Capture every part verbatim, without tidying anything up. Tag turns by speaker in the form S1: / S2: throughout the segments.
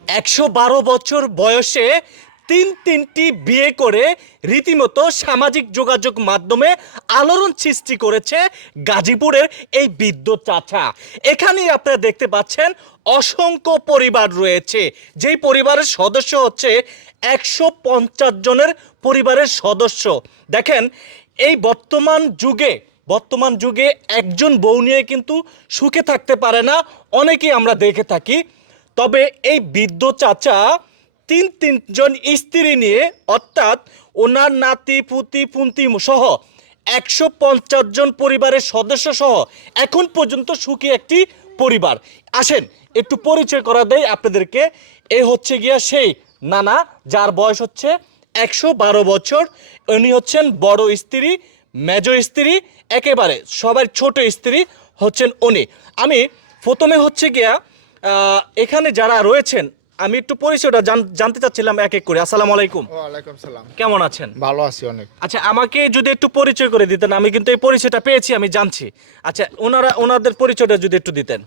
S1: একশো বারো বছর বয়সে তিন তিনটি বিয়ে করে রীতিমতো সামাজিক যোগাযোগ মাধ্যমে আলোড়ন সৃষ্টি করেছে গাজীপুরের এই বৃদ্ধ চাচা। এখানেই আপনারা দেখতে পাচ্ছেন অসংখ্য পরিবার রয়েছে, যেই পরিবারের সদস্য হচ্ছে একশো পঞ্চাশ জনের পরিবারের সদস্য। দেখেন, এই বর্তমান যুগে বর্তমান যুগে একজন বউ নিয়ে কিন্তু সুখে থাকতে পারে না, অনেকেই আমরা দেখে থাকি। তবে এই বৃদ্ধ চাচা তিন তিনজন স্ত্রী নিয়ে, অর্থাৎ ওনার নাতি পুতি পুন্তি সহ একশো পঞ্চাশ জন পরিবারের সদস্য সহ এখন পর্যন্ত সুখী একটি পরিবার। আসেন একটু পরিচয় করা দেয় আপনাদেরকে। এ হচ্ছে গিয়া সেই নানা, যার বয়স হচ্ছে একশো বারো বছর। উনি হচ্ছেন বড় স্ত্রী, মেজ স্ত্রী, একেবারে সবার ছোট স্ত্রী হচ্ছেন উনি। আমি প্রথমে হচ্ছে গিয়া এখানে যারা রয়েছেন আমি একটু পরিচয়টা জানতে চাচ্ছিলাম এক এক করে। আসসালামু আলাইকুম।
S2: ওয়ালাইকুম সালাম।
S1: কেমন আছেন?
S2: ভালো আছি অনেক।
S1: আচ্ছা, আমাকে যদি একটু পরিচয় করে দিতেন, আমি কিন্তু এই পরিচয়টা পেয়েছি, আমি জানছি। আচ্ছা, ওনারা ওনাদের পরিচয়টা যদি একটু দিতেন।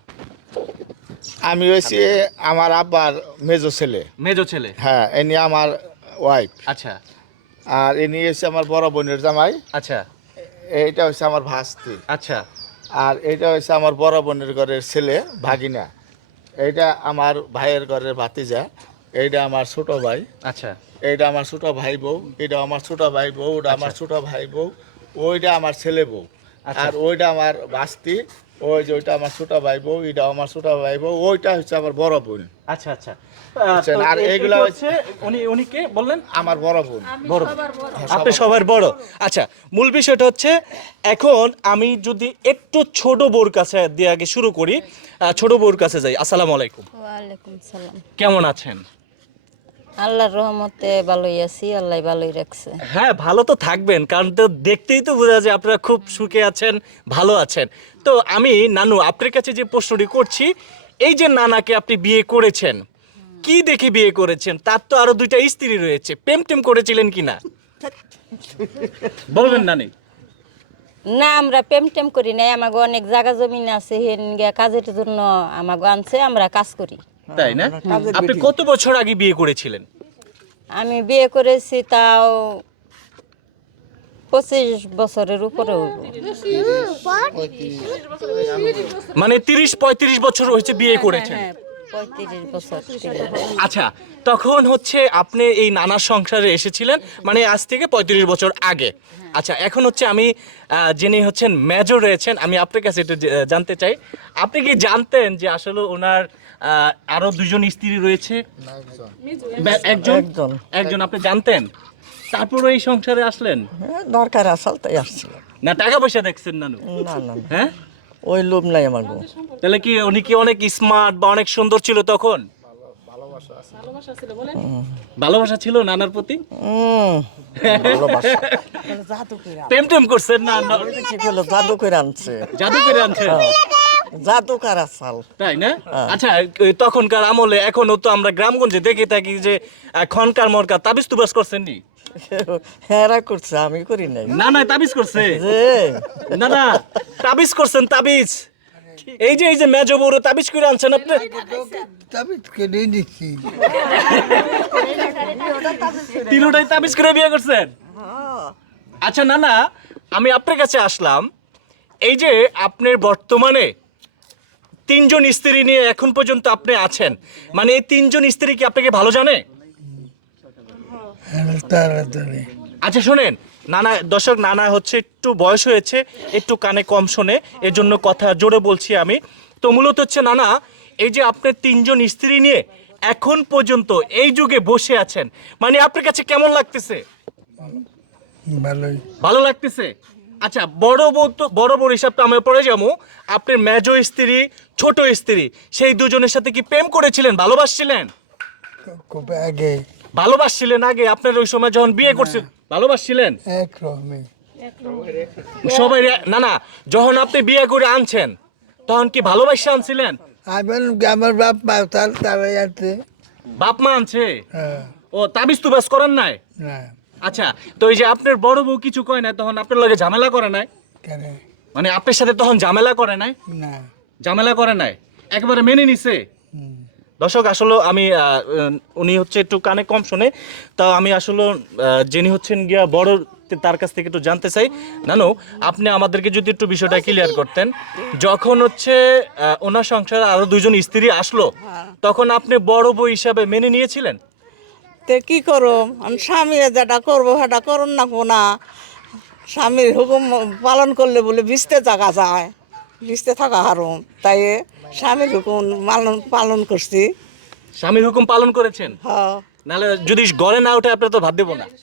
S2: আমি হয়েছি আমার আব্বার মেজো ছেলে।
S1: মেজো ছেলে?
S2: হ্যাঁ, এনি আমার ওয়াইফ।
S1: আচ্ছা।
S2: আর এনি হচ্ছে আমার বড় বোনের জামাই।
S1: আচ্ছা।
S2: এইটা হচ্ছে আমার ভাস্তি।
S1: আচ্ছা।
S2: আর এইটা হচ্ছে আমার বড় বোনের ঘরের ছেলে ভাগিনা। এইটা আমার ভাইয়ের ঘরের ভাতিজা। এইটা আমার ছোট ভাই।
S1: আচ্ছা।
S2: এইটা আমার ছোট ভাই বউ। এটা আমার ছোট ভাই বউ। ওটা আমার ছোট ভাই বউ। ওইটা আমার ছেলে বউ। আর ওইটা আমার ভাস্তি। ওই যে ওইটা আমার ছোট ভাই বউ, এটা আমার ছোট ভাই বউ, ওইটা হচ্ছে আমার বড় বোন।
S1: আচ্ছা আচ্ছা।
S2: আর এইগুলা হচ্ছে
S1: উনি উনি কে বললেন?
S2: আমার বড় বোন।
S1: বড়, আপনি সবার বড়। আচ্ছা, মূল বিষয়টা হচ্ছে এখন আমি যদি একটু ছোট বউর কাছে দিয়ে আগে শুরু করি, ছোট বউর কাছে যাই। আসসালামু আলাইকুম।
S3: ওয়ালাইকুম সালাম।
S1: কেমন আছেন?
S3: আল্লাহর রহমতে ভালোই আছি, আল্লাহ ভালোই রাখছে।
S1: হ্যাঁ, ভালো তো থাকবেন, কারণ তো দেখতেই তো বোঝা যায় আপনারা খুব সুখে আছেন, ভালো আছেন। তো আমি নানু আপনার কাছে যে প্রশ্নটি করছি, এই যে নানাকে আপনি বিয়ে করেছেন, কি দেখে বিয়ে করেছেন? তার তো আরো দুইটা স্ত্রী রয়েছে, প্রেম টেম করেছিলেন কিনা বলবেন নানি?
S3: না, আমরা প্রেম টেম করি নাই। আমাকে অনেক জায়গা জমিন আছে, হেন গিয়া কাজের জন্য আমাকে আনছে, আমরা কাজ করি।
S1: তাই না? আপনি কত বছর আগে বিয়ে করেছিলেন?
S3: আমি বিয়ে করেছি তাও পঁচিশ বছরের উপরে হইব।
S1: মানে তিরিশ পঁয়ত্রিশ বছর হয়েছে বিয়ে করেছেন?
S3: হ্যাঁ, পঁয়ত্রিশ বছর।
S1: আচ্ছা, তখন হচ্ছে আপনি এই নানার সংসারে এসেছিলেন, মানে আজ থেকে পঁয়ত্রিশ বছর আগে। আচ্ছা, এখন হচ্ছে আমি আহ, যিনি হচ্ছেন মেজর রয়েছেন, আমি আপনার কাছে একটু জে- জানতে চাই, আপনি কি জানতেন যে আসলে ওনার আহ, আরো দুজন স্ত্রী রয়েছে? বে- একজন একজন আপনি জানতেন, তারপরে এই সংসারে আসলেন?
S4: দরকার আসল তাই আসছিল।
S1: না টাকা পয়সা দেখছেন নানু?
S4: না না না,
S1: হ্যাঁ,
S4: ওই লোভ নাই আমার গো।
S1: তাহলে কি উনি কি অনেক স্মার্ট বা অনেক সুন্দর ছিল তখন? ভালোবাসা ছিল নানার প্রতি?
S4: উম, ভালোবাসা।
S1: প্রেম টেম করছেন না? না,
S4: কি করলো, জাদু করে আনছে।
S1: জাদু করে আনছে?
S4: জাদুকার আসাল।
S1: তাই না? আচ্ছা, ওই তখনকার আমলে, এখনো তো আমরা গ্রামগঞ্জে দেখে থাকি যে আহ, খনকার মরকার তাবিজ তুবাজ করছেন নি?
S4: হেরা করছে, আমি করি নাই।
S1: না না, তাবিজ করছে।
S4: যে
S1: না না, তাবিজ করছেন, তাবিজ। এই যে এই যে মেজ বড় তাবিজ করে আনছেন আপনি। তিনটাই তাবিজ করে বিয়ে করছেন? আচ্ছা না না, আমি আপনার কাছে আসলাম, এই যে আপনার বর্তমানে তিনজন স্ত্রী নিয়ে এখন পর্যন্ত আপনি আছেন, মানে এই তিনজন স্ত্রী কি আপনাকে ভালো জানে? আচ্ছা শোনেন নানা, দর্শক, নানা হচ্ছে একটু বয়স হয়েছে, একটু কানে কম শোনে, এর জন্য কথা জোরে বলছি আমি। তো মূলত হচ্ছে নানা, এই যে আপনার তিনজন স্ত্রী নিয়ে এখন পর্যন্ত এই যুগে বসে আছেন, মানে আপনার কাছে কেমন লাগতেছে?
S5: ভালোই।
S1: ভালো লাগতেছে? আচ্ছা, বড় বউ তো, বড় বড় হিসাবটা আমরা পরে যাবো। আপনার মেজ স্ত্রী, ছোট স্ত্রী, সেই দুজনের সাথে কি প্রেম করেছিলেন, ভালোবাসছিলেন?
S5: খুব আগে
S1: ভালোবাসছিলেন আগে? আপনার ওই সময় যখন বিয়ে করছেন ভালোবাসছিলেন?
S5: একরকমই।
S1: সবাই রে- না না, যখন আপনি বিয়ে করে আনছেন তখন কি ভালোবাসা আনছিলেন?
S5: আমার আমার বাপ মা তার তারাই আছে।
S1: বাপ মা আনছে?
S5: হ্যাঁ,
S1: ও, তাবিজ তুবাজ করেন নাই?
S5: না
S1: আচ্ছা, তো এই যে আপনার বড় বউ কিছু কয় না, তখন আপনার লগে ঝামেলা করে নাই?
S5: কেন?
S1: মানে আপনার সাথে তখন ঝামেলা করে নাই?
S5: না।
S1: ঝামেলা করে নাই, একেবারে মেনে নিছে?
S5: হুম।
S1: দর্শক আসলে আমি আহ, উম, উনি হচ্ছে একটু কানে কম শোনে, তা আমি আসলে আহ, যিনি হচ্ছেন গিয়া বড় তার কাছ থেকে একটু জানতে চাই। নানু, আপনি আমাদেরকে যদি একটু বিষয়টা ক্লিয়ার করতেন, যখন হচ্ছে আহ, ওনার সংসারে আরো দুইজন স্ত্রী আসলো, তখন আপনি বড় বউ হিসাবে মেনে নিয়েছিলেন?
S6: তে কি করুম আমি স্বামীর যেটা করবো সেটা করুন না না স্বামীর হুকুম পালন করলে বলে ভিজতে থাকা যায়, ভিজতে থাকা হারুম, তাই স্বামীর হুকুম পালন পালন করছি।
S1: স্বামীর হুকুম পালন করেছেন?
S6: হ্যাঁ
S1: নাহলে যদি ঘরে না ওঠে আপনি তো ভাত দেবো না,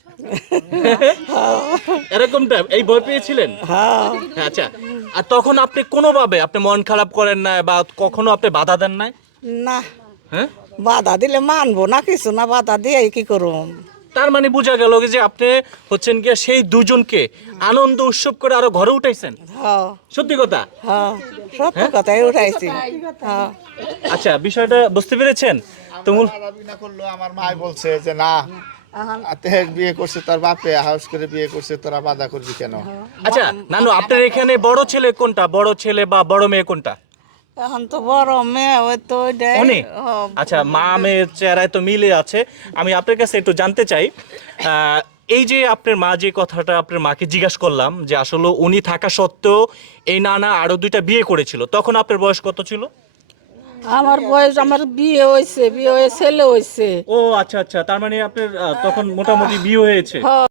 S1: এরকমটা এই ভয় পেয়েছিলেন?
S6: হ্যাঁ
S1: আচ্ছা, আর তখন আপনি কোনোভাবে আপনি মন খারাপ করেন না বা কখনো আপনি বাধা দেন নাই?
S6: না
S1: হ্যাঁ,
S6: বাধা দিলে মানবো না কিছু না, বাধা দিয়ে কি করুম।
S1: তার মানে বোঝা গেল যে আপনি হচ্ছেন গিয়া সেই দুজনকে আনন্দ উৎসব করে আরো ঘরে উঠাইছেন।
S6: হ্যাঁ
S1: সত্যি কথা?
S6: হ্যাঁ সত্য কথাই উঠাইছি। হ্যাঁ
S1: আচ্ছা, বিষয়টা বুঝতে পেরেছেন? তুমুল
S2: রাজি না করলো আমার মাই বলছে যে না, তেহের বিয়ে করছে তোর বাপে, হাউস করে বিয়ে করছে, তোরা বাধা করবি কেন?
S1: আচ্ছা নানু, আপনার এখানে বড় ছেলে কোনটা, বড় ছেলে বা বড় মেয়ে কোনটা?
S6: এখন তো বড় মেয়ে ওই তো ওইটাই।
S1: অনেক।
S6: হ্যাঁ,
S1: আচ্ছা, মা মেয়ের চেহারায় তো মিলে আছে। আমি আপনার কাছে একটু জানতে চাই, আহ, এই যে আপনার মা যে কথাটা আপনার মাকে জিজ্ঞাসা করলাম যে আসলে উনি থাকা সত্ত্বেও এই নানা আরো দুইটা বিয়ে করেছিল, তখন আপনার বয়স কত ছিল?
S7: আমার বয়স, আমার বিয়ে হয়েছে, বিয়ে হয়ে ছেলে হয়েছে।
S1: ও আচ্ছা আচ্ছা, তার মানে আপনার আহ, তখন মোটামুটি বিয়ে হয়েছে।